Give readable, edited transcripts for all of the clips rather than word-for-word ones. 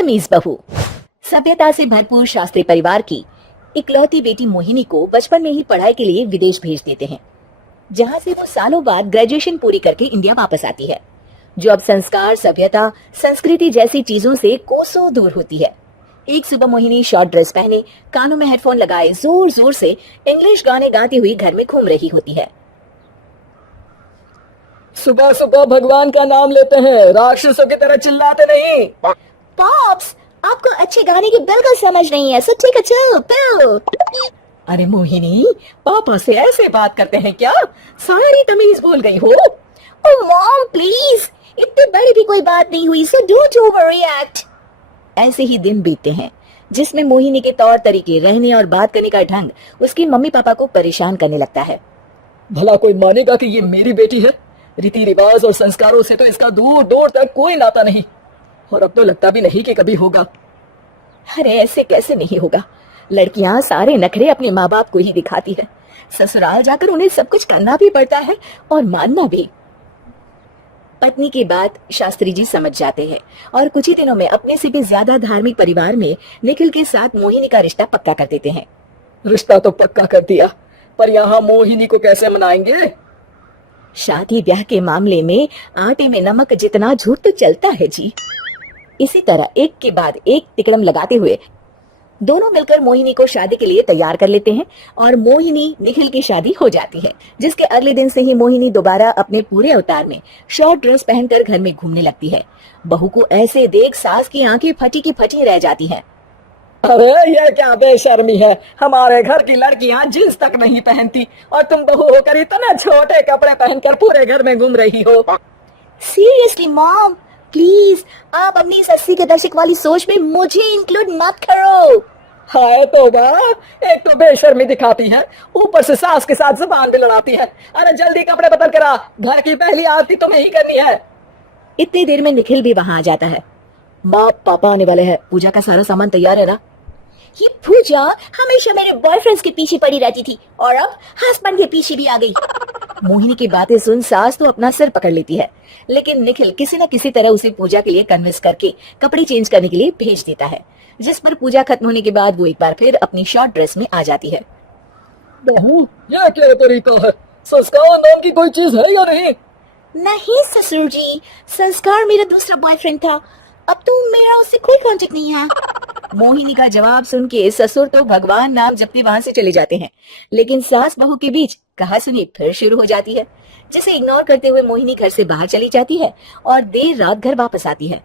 बदतमीज बहू। सभ्यता से भरपूर शास्त्री परिवार की इकलौती बेटी मोहिनी को बचपन में ही पढ़ाई के लिए विदेश भेज देते हैं, जहां से वो सालों बाद ग्रेजुएशन पूरी करके इंडिया वापस आती है, जो अब संस्कार, सभ्यता, संस्कृति जैसी चीजों से कोसों दूर होती है। एक सुबह मोहिनी शॉर्ट ड्रेस पहने, कानों में हेडफोन लगाए जोर जोर से इंग्लिश गाने गाती हुई घर में घूम रही होती है। सुबह सुबह भगवान का नाम लेते हैं, राक्षसों की तरह चिल्लाते नहीं। पॉप्स, आपको अच्छे गाने की बिल्कुल समझ नहीं है, सो ठीक है, चलो। अरे मोहिनी, पापा से ऐसे बात करते हैं क्या? सारी तमीज भूल गई हो। ओह मॉम प्लीज, इतनी बड़ी भी कोई बात नहीं हुई, सो डोंट ओवररिएक्ट। ऐसे ही दिन बीतते हैं, जिसमें मोहिनी के तौर तरीके, रहने और बात करने का ढंग उसकी मम्मी पापा को परेशान करने लगता है। भला कोई मानेगा कि ये मेरी बेटी है? रीति रिवाज और संस्कारों से तो इसका दूर दूर तक कोई नाता नहीं, और अब तो लगता भी नहीं कि कभी होगा। अरे ऐसे कैसे नहीं होगा? लड़कियां सारे नखरे अपने माँ बाप को ही दिखाती है। ससुराल जाकर उन्हें सब कुछ करना भी पड़ता है और मानना भी। पत्नी की बात शास्त्री जी समझ जाते हैं और कुछ ही दिनों में अपने से भी ज्यादा धार्मिक परिवार में निखिल के साथ मोहिनी का रिश्ता पक्का कर देते हैं। रिश्ता तो पक्का कर दिया, पर यहाँ मोहिनी को कैसे मनाएंगे? शादी ब्याह के मामले में आटे में नमक जितना झूठ तो चलता है जी। इसी तरह एक के बाद एक तिकड़म लगाते हुए दोनों मिलकर मोहिनी को शादी के लिए तैयार कर लेते हैं और मोहिनी निखिल की शादी हो जाती है, जिसके अगले दिन से ही मोहिनी दोबारा अपने पूरे अवतार में शॉर्ट ड्रेस पहनकर घर में घूमने लगती है। बहू को ऐसे देख सास की आंखें फटी की फटी रह जाती हैं। अरे ये क्या बेशर्मी है, हमारे घर की लड़कियां जींस तक नहीं पहनती और तुम बहू होकर इतने छोटे कपड़े पहनकर पूरे घर में घूम रही हो। सीरियसली मॉम, प्लीज आप अपनी इस 80 के दशक वाली सोच में मुझे इंक्लूड मत करो। हाय तौबा, एक तो बेशर्मी दिखाती है, ऊपर से सास के साथ जुबान भी लड़ाती है। अरे जल्दी कपड़े बदल कर आ, घर की पहली आरती तुम्हें ही करनी है। इतनी देर में निखिल भी वहां आ जाता है। माँ पापा आने वाले हैं, पूजा का सारा सामान तैयार है ना? ये पूजा हमेशा मेरे बॉयफ्रेंड्स के पीछे पड़ी रहती थी और अब हस्बैंड के पीछे भी आ गई। मोहिनी की बातें सुन सास तो अपना सिर पकड़ लेती है, लेकिन निखिल किसी न किसी तरह उसे पूजा के लिए कन्विंस करके कपड़े चेंज करने के लिए भेज देता है, जिस पर पूजा खत्म होने के बाद वो एक बार फिर अपनी शॉर्ट ड्रेस में आ जाती है। बहू, यह क्या तरीका है? संस्कार नाम की कोई चीज है या नहीं? नहीं ससुर जी, संस्कार मेरा दूसरा बॉयफ्रेंड था, अब तो मेरा उससे कोई कांटेक्ट नहीं है। मोहिनी का जवाब सुन के ससुर तो भगवान नाम जपते वहां से चले जाते हैं, लेकिन सास बहू के बीच कहासुनी फिर शुरू हो जाती है, जिसे इग्नोर करते हुए मोहिनी घर से बाहर चली जाती है और देर रात घर वापस आती है।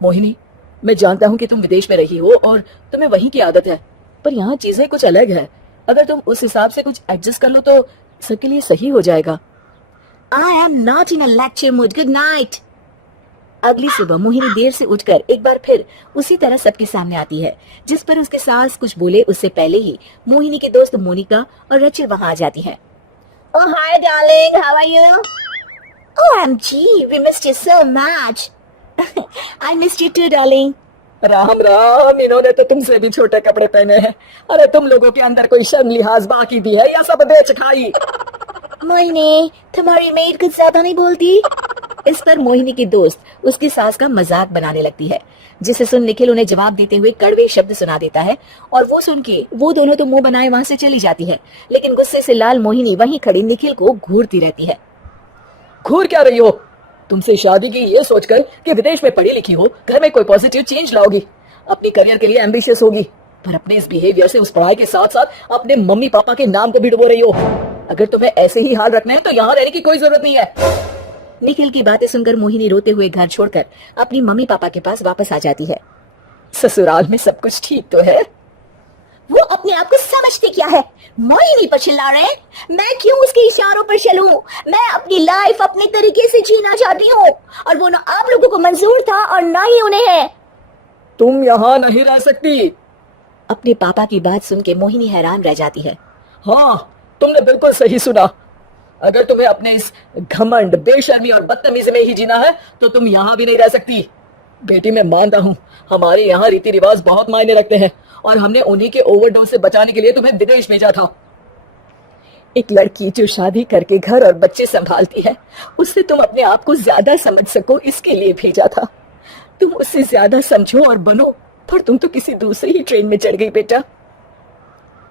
मोहिनी, मैं जानता हूँ कि तुम विदेश में रही हो और तुम्हें वहीं की आदत है, पर यहाँ चीजें कुछ अलग है। अगर तुम उस हिसाब से कुछ एडजस्ट कर लो तो सबके लिए सही हो जाएगा। I am not in a lecture mood. Good night. अगली सुबह मोहिनी देर से उठकर एक बार फिर उसी तरह सबके सामने आती है, जिस पर उसके सास कुछ बोले उससे पहले ही मोहिनी के दोस्त मोनिका और रचिल वहां आ जाती हैं। Oh hi darling, how are you? OMG, we missed you so much. I missed you too darling. Ram Ram, इन्होंने तो तुमसे भी छोटे कपड़े पहने हैं। अरे तुम लोगों के अंदर कोई शर्म लिहाज बाकी भी है या सब बेच खाई? मोहिनी, तुम्हारी मेड कुछ ज्यादा नहीं बोलती? इस पर मोहिनी की दोस्त उसकी सास का मजाक बनाने लगती है, जिसे सुन निखिल उन्हें जवाब देते हुए कड़वे शब्द सुना देता है और वो सुन के वो दोनों तो मुंह बनाए वहां से चली जाती है, लेकिन गुस्से से लाल मोहिनी वहीं खड़ी निखिल को घूरती रहती है। घूर क्या रही हो? तुमसे शादी की ये सोचकर कि विदेश में पढ़ी लिखी हो, घर में कोई पॉजिटिव चेंज लाओगी, अपनी करियर के लिए एम्बिशियस होगी, पर अपने इस बिहेवियर से उस पढ़ाई के साथ साथ अपने मम्मी पापा के नाम को भी डुबो रही हो। अगर तुम्हें ऐसे ही हाल रखना है तो यहाँ रहने की कोई जरूरत नहीं है। निखिल की बातें सुनकर मोहिनी रोते हुए घर छोड़कर अपनी मम्मी पापा के पास वापस आ जाती है। ससुराल में सब कुछ ठीक तो है? वो अपने आप को समझते क्या है? मोहिनी पर चिल्ला रहे हैं? मैं क्यों उसके इशारों पर चलूं? मैं अपनी लाइफ अपने तरीके से जीना चाहती हूँ और वो ना आप लोगों को मंजूर था और ना ही उन्हें है। तुम यहाँ नहीं रह सकती। अपने पापा की बात सुन के मोहिनी हैरान रह जाती है। हाँ, तुमने बिल्कुल सही सुना। अगर तुम्हें अपने इस घमंड, बेशर्मी और बदतमीजी में ही जीना है तो तुम यहाँ भी नहीं रह सकती। बेटी, मैं मानता हूँ हमारे यहाँ रीति रिवाज बहुत मायने रखते हैं और हमने उन्हीं के ओवरडोज से बचाने के लिए तुम्हें विदेश भेजा था। एक लड़की जो शादी करके घर और बच्चे संभालती है, उससे तुम अपने आप को ज्यादा समझ सको, इसके लिए भेजा था। तुम उससे ज्यादा समझो और बनो, पर तुम तो किसी दूसरी ही ट्रेन में चढ़ गई बेटा।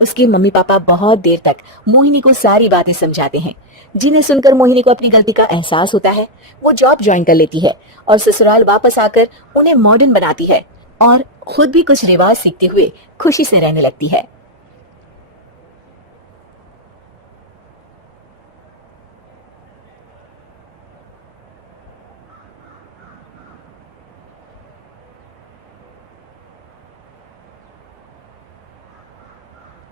उसके मम्मी पापा बहुत देर तक मोहिनी को सारी बातें समझाते हैं, जिन्हें सुनकर मोहिनी को अपनी गलती का एहसास होता है। वो जॉब ज्वाइन कर लेती है और ससुराल वापस आकर उन्हें मॉडर्न बनाती है और खुद भी कुछ रिवाज सीखते हुए खुशी से रहने लगती है।